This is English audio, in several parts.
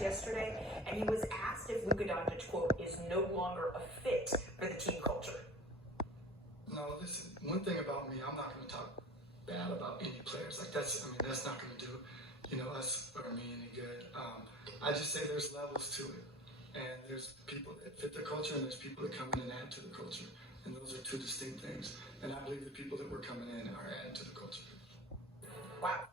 practice yesterday, and he was asked if Luca Doncic, quote, is no longer a fit for the team culture. No, listen, one thing about me, I'm not going to talk bad about any players. Like, that's not going to do, us or me any good. I just say there's levels to it. And there's people that fit the culture, and there's people that come in and add to the culture. And those are two distinct things. And I believe the people that were coming in are adding to the culture. Wow.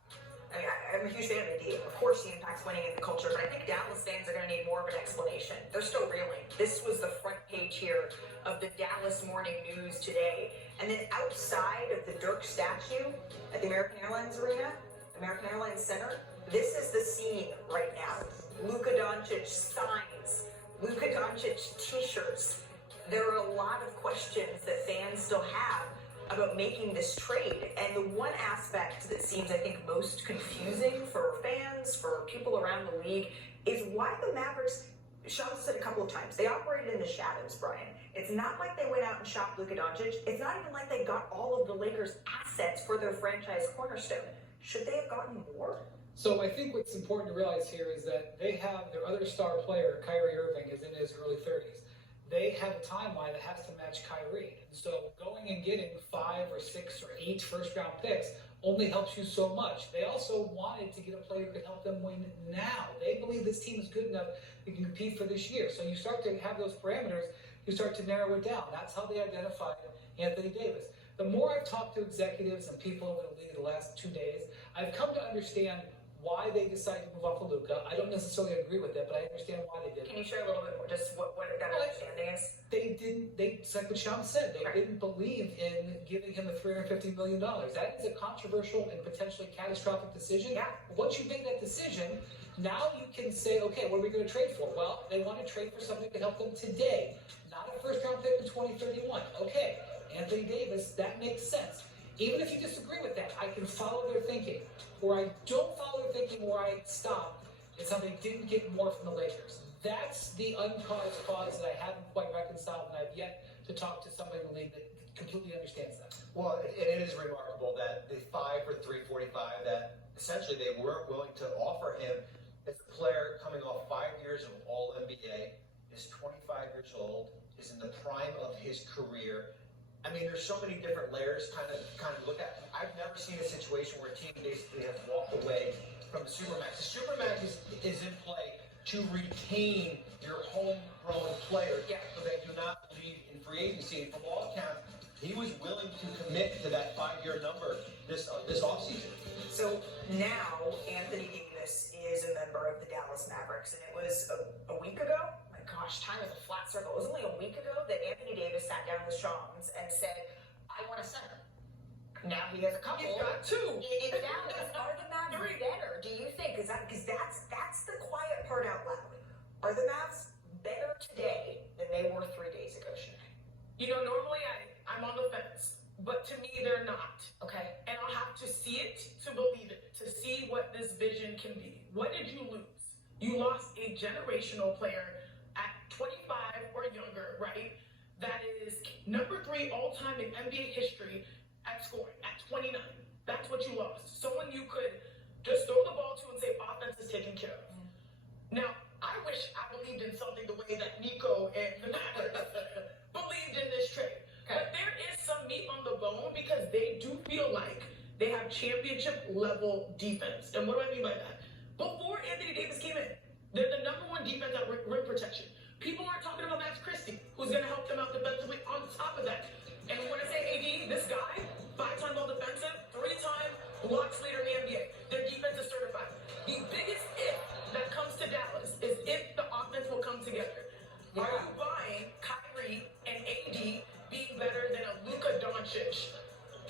I mean, I'm a huge fan of the deal. Of course, he impacts winning in the culture, but I think Dallas fans are going to need more of an explanation. They're still reeling. This was the front page here of the Dallas Morning News today. And then outside of the Dirk statue at the American Airlines Arena, American Airlines Center, this is the scene right now. Luca Doncic signs, Luca Doncic t-shirts. There are a lot of questions that fans still have about making this trade. And the one aspect that seems, I think, most confusing for fans, for people around the league, is why the Mavericks, Sean said a couple of times, they operated in the shadows, Brian. It's not like they went out and shopped Luca Doncic. It's not even like they got all of the Lakers' assets for their franchise cornerstone. Should they have gotten more? So I think what's important to realize here is that they have their other star player, Kyrie Irving, is in his early 30s. They have a timeline that has to match Kyrie. And so going and getting 5 or 6 or 8 first-round picks only helps you so much. They also wanted to get a player who could help them win now. They believe this team is good enough to compete for this year. So you start to have those parameters, you start to narrow it down. That's how they identified Anthony Davis. The more I've talked to executives and people over the league the last 2 days, I've come to understand why they decided to move off of Luca. I don't necessarily agree with it, but I understand why they did. Can you share a little bit more, just what that understanding is? It's like what Sean said, they didn't believe in giving him the $350 million. That is a controversial and potentially catastrophic decision. Yeah. Once you make that decision, now you can say, okay, what are we going to trade for? Well, they want to trade for something that can help them today, not a first-round pick in 2031. Okay, Anthony Davis, that makes sense. Even if you disagree with that, I can follow their thinking. Where I don't follow their thinking, where I stop, is how they didn't get more from the Lakers. That's the uncaused cause that I haven't quite reconciled, and I've yet to talk to somebody in the league that completely understands that. Well, it is remarkable that the 5 for 345 that essentially they weren't willing to offer him as a player coming off 5 years of All-NBA, is 25 years old, is in the prime of his career. I mean, there's so many different layers kind of look at. I've never seen a situation where a team basically has walked away from the Supermax. The Supermax is in play to retain your homegrown player so they do not leave in free agency. And from all accounts, he was willing to commit to that 5-year number this offseason. So now Anthony Davis is a member of the Dallas Mavericks, and it was a week ago. Gosh, time is a flat circle. It was only a week ago that Anthony Davis sat down with Shams and said, I want a center. Now he has a couple. He's got 2. It's down. Are the Mavs better, do you think? Because that's the quiet part out loud. Are the Mavs better today than they were 3 days ago, Sinead? Normally I'm on the fence, but to me they're not. Okay. And I'll have to see it to believe it, to see what this vision can be. What did you lose? You lost a generational player at 25 or younger, right? That is number 3 all-time in NBA history at scoring at 29. That's what you lost. Someone you could just throw the ball to and say offense is taken care of. Now, I wish I believed in something the way that Nico and the Mavericks believed in this trade. Okay. But there is some meat on the bone because they do feel like they have championship level defense. And what do I mean by that? Before Anthony Davis came in, they're the number 1 defense at rim protection. People aren't talking about Max Christie, who's going to help them out defensively on top of that. And when I say AD, this guy, 5-time all-defensive, 3-time blocks leader in the NBA. Their defense is certified. The biggest if that comes to Dallas is if the offense will come together. Yeah. Are you buying Kyrie and AD being better than a Luca Doncic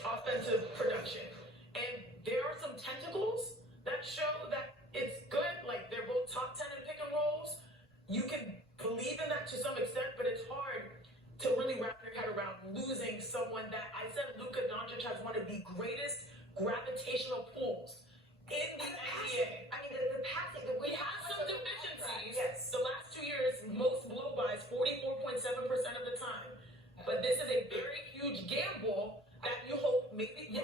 offensive production? And there are some tentacles that show that it's good. Like, they're both top 10 in pick and rolls. You can believe in that to some extent, but it's hard to really wrap your head around losing someone that I said Luca Doncic has one of the greatest gravitational pulls in the NBA. I mean, the passing, We have some deficiencies. Yes. The last 2 years, most blow-bys, 44.7% of the time. But this is a very huge gamble that you hope maybe,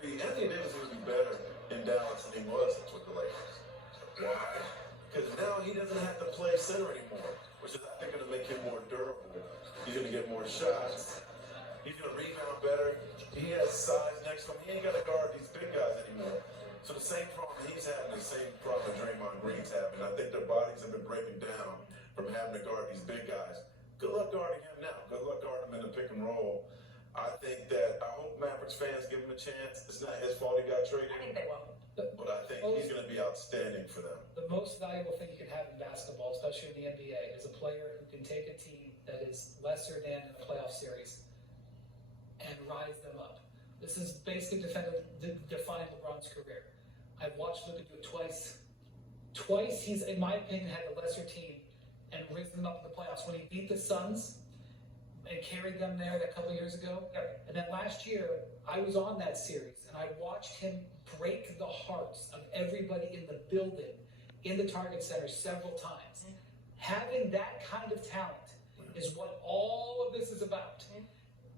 Anthony Davis would be better in Dallas than he was with the Lakers. Why? Because now he doesn't have to play center anymore, which is, I think, going to make him more durable. He's going to get more shots. He's going to rebound better. He has size next to him. He ain't got to guard these big guys anymore. So the same problem he's having, the same problem Draymond Green's having. I think their bodies have been breaking down from having to guard these big guys. Good luck guarding him now. Good luck guarding him in the pick and roll. I think that, I hope Mavericks fans give him a chance. It's not his fault he got traded. I think they will. But I think he's going to be outstanding for them. The most valuable thing you can have in basketball, especially in the NBA, is a player who can take a team that is lesser than in a playoff series and rise them up. This is basically defining LeBron's career. I've watched Luca do it twice. Twice he's, in my opinion, had the lesser team and risen them up in the playoffs. When he beat the Suns and carried them there a couple years ago. Yep. And then last year, I was on that series, and I watched him break the hearts of everybody in the building, in the Target Center several times. Mm-hmm. Having that kind of talent is what all of this is about. Mm-hmm.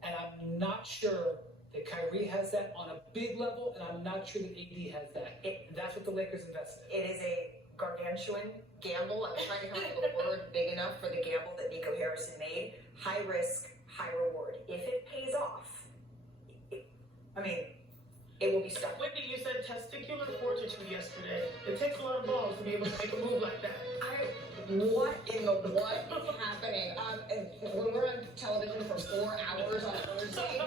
And I'm not sure that Kyrie has that on a big level, and I'm not sure that AD has that. And that's what the Lakers invested in. It is a gargantuan gamble. I'm trying to come up with a word big enough for the gamble that Nico Harrison made. High risk, high reward. If it pays off, it will be stunning. Whitney, you said testicular fortitude yesterday. It takes a lot of balls to be able to make a move like that. What in the what is happening? And when we're on television for 4 hours on Thursday,